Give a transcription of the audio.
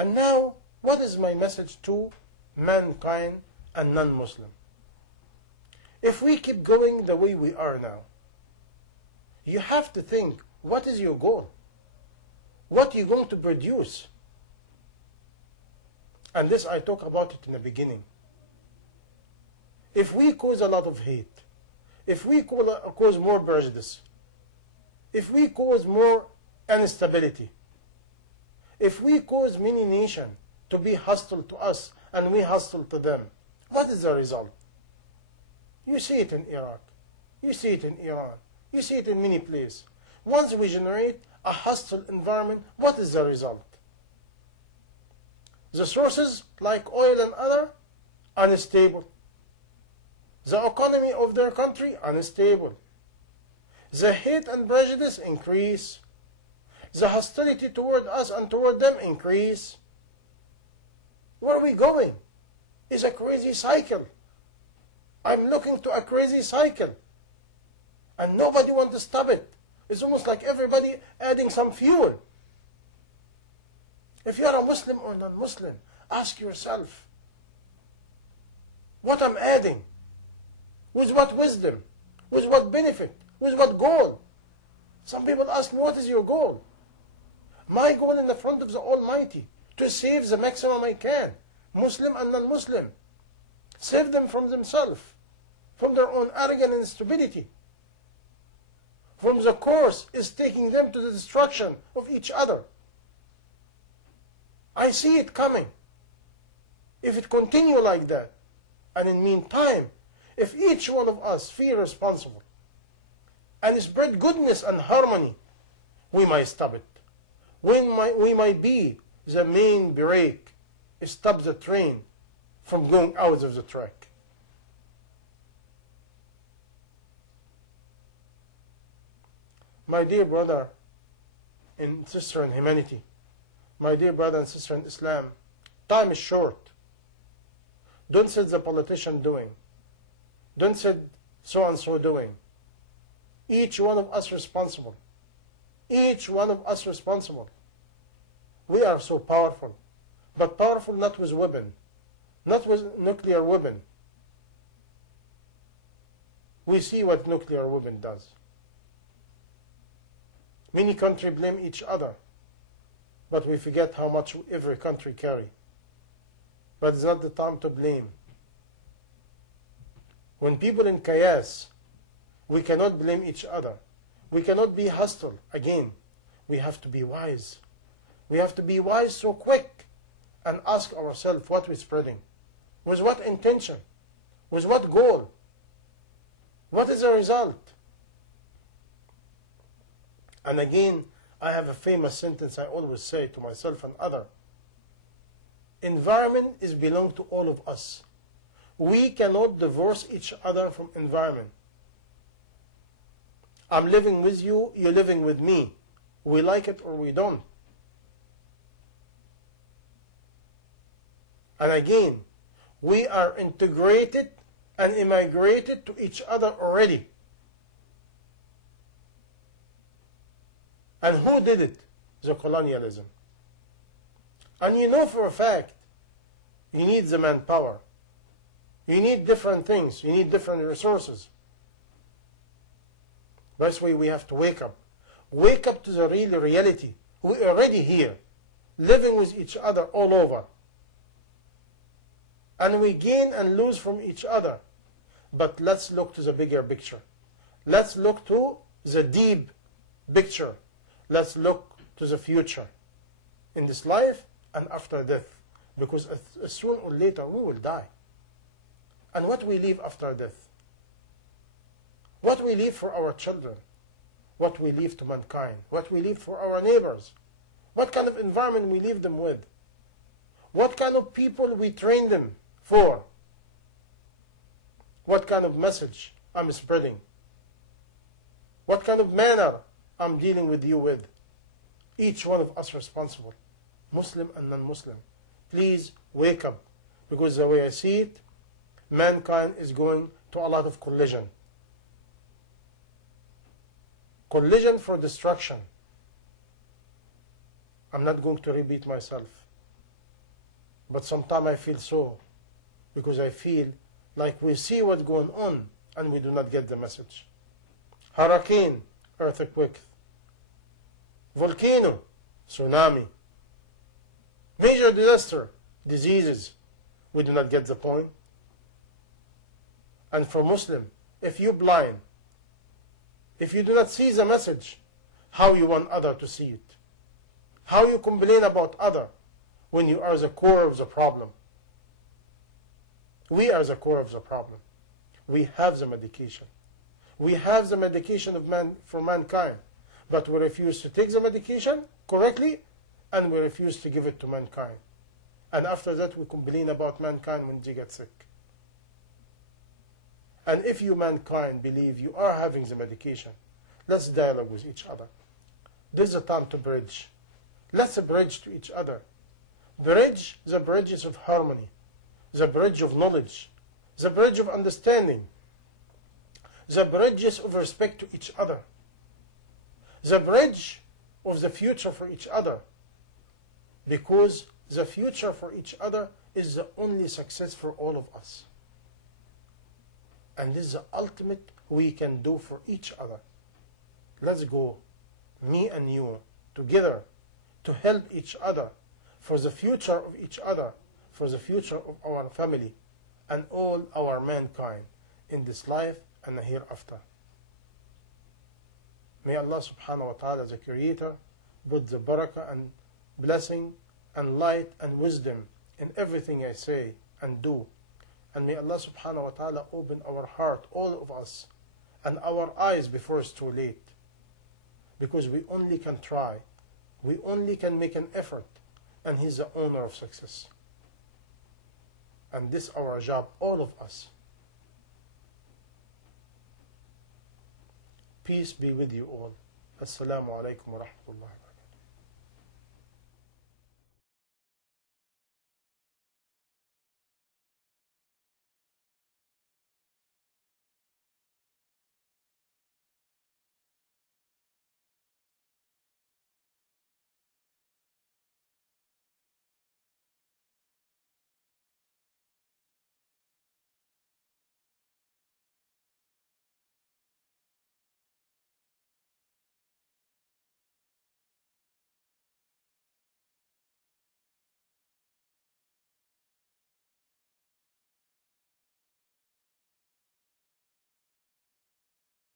And now, what is my message to mankind and non-Muslim? If we keep going the way we are now, you have to think, what is your goal? What are you going to produce? And this I talk about it in the beginning. If we cause a lot of hate, if we cause more prejudice, if we cause more instability, if we cause many nations to be hostile to us and we hostile to them, what is the result? You see it in Iraq, you see it in Iran, you see it in many places. Once we generate a hostile environment, what is the result? The sources like oil and other, unstable. The economy of their country, unstable. The hate and prejudice increase. The hostility toward us and toward them increase. Where are we going? It's a crazy cycle. I'm looking to a crazy cycle. And nobody wants to stop it. It's almost like everybody adding some fuel. If you're a Muslim or non-Muslim, ask yourself, what I'm adding? With what wisdom? With what benefit? With what goal? Some people ask me, what is your goal? My goal in the front of the Almighty, to save the maximum I can, Muslim and non-Muslim. Save them from themselves, from their own arrogance and stupidity. From the course is taking them to the destruction of each other. I see it coming. If it continue like that, and in meantime, if each one of us feel responsible and spread goodness and harmony, we might stop it. We might be the main brake, stop the train from going out of the track. My dear brother and sister in humanity, my dear brother and sister in Islam, time is short. Don't say the politician doing. Don't say so-and-so doing. Each one of us responsible. Each one of us responsible. We are so powerful, but powerful not with weapon, not with nuclear weapon. We see what nuclear weapon does. Many countries blame each other, but we forget how much every country carry. But it's not the time to blame. When people in chaos, we cannot blame each other. We cannot be hostile. Again, we have to be wise. We have to be wise so quick and ask ourselves what we're spreading. With what intention? With what goal? What is the result? And again, I have a famous sentence I always say to myself and others. Environment is belong to all of us. We cannot divorce each other from environment. I'm living with you, you're living with me. We like it or we don't. And again, we are integrated and immigrated to each other already. And who did it? The colonialism. And you know for a fact, you need the manpower. You need different things. You need different resources. That's why we have to wake up. Wake up to the real reality. We're already here, living with each other all over. And we gain and lose from each other. But let's look to the bigger picture. Let's look to the deep picture. Let's look to the future in this life and after death. Because soon or later we will die. And what we leave after death? What we leave for our children? What we leave to mankind? What we leave for our neighbors? What kind of environment we leave them with? What kind of people we train them for? What kind of message I'm spreading? What kind of manner I'm dealing with you with? Each one of us responsible, Muslim and non-Muslim. Please wake up, because the way I see it, mankind is going to a lot of collision. Collision for destruction. I'm not going to repeat myself. But sometimes I feel so, because I feel like we see what's going on and we do not get the message. Hurricane, earthquake, volcano, tsunami, major disaster, diseases, we do not get the point. And for Muslim, if you blind, if you do not see the message, how you want other to see it? How you complain about other when you are the core of the problem? We are the core of the problem. We have the medication. We have the medication for mankind, but we refuse to take the medication correctly, and we refuse to give it to mankind. And after that, we complain about mankind when they get sick. And if you, mankind, believe you are having the medication, let's dialogue with each other. This is a time to bridge. Let's bridge to each other. Bridge the bridges of harmony, the bridge of knowledge, the bridge of understanding, the bridges of respect to each other, the bridge of the future for each other. Because the future for each other is the only success for all of us. And this is the ultimate we can do for each other. Let's go, me and you, together to help each other for the future of each other, for the future of our family and all our mankind in this life and the hereafter. May Allah subhanahu wa ta'ala, the Creator, put the barakah and blessing and light and wisdom in everything I say and do. And may Allah subhanahu wa ta'ala open our heart, all of us, and our eyes before it's too late. Because we only can try. We only can make an effort. And He's the owner of success. And this is our job, all of us. Peace be with you all. Assalamu alaikum wa rahmatullahi wa barakatuh.